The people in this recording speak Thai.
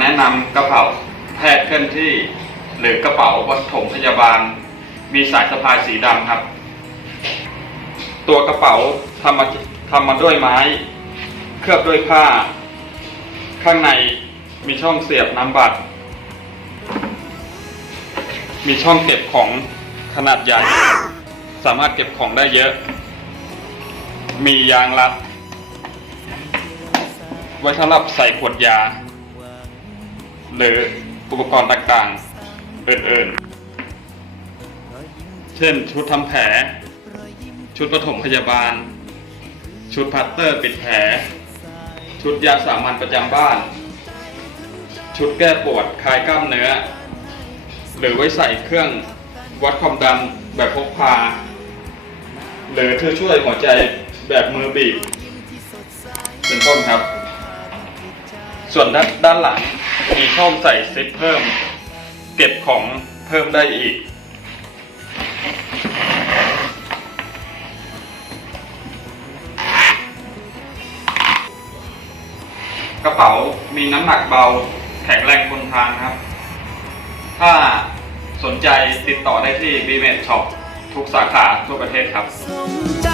แนะนำกระเป๋าแพทย์เคลื่อนที่ หรือกระเป๋าปฐมพยาบาล มีสายสะพายสีดำครับ ตัวกระเป๋าทำมาทำมาด้วยไม้ เคลือบด้วยผ้า ข้างในมีช่องเสียบน้ำบัตร มีช่องเก็บของขนาดใหญ่ สามารถเก็บของได้เยอะ มียางรัด ไว้สำหรับใส่ขวดยา หรืออุปกรณ์ต่างๆอื่นๆ เช่นชุดทำแผล ชุดปฐมพยาบาล ชุดพัตเตอร์ปิดแผล ชุดยาสามัญประจำบ้าน ชุดแก้ปวดคลายกล้ามเนื้อ หรือไว้ใส่เครื่องวัดความดันแบบพกพา หรือเธอช่วยหัวใจแบบมือบีบ เป็นต้นครับ ส่วนด้านด้านหลัง มีช่องใส่ซิปเพิ่ม เก็บของเพิ่มได้อีก กระเป๋ามีน้ำหนักเบาแข็งแรงทนทานครับ ถ้าสนใจติดต่อได้ที่ b m e t Shop ทุกสาขาทั่วประเทศครับ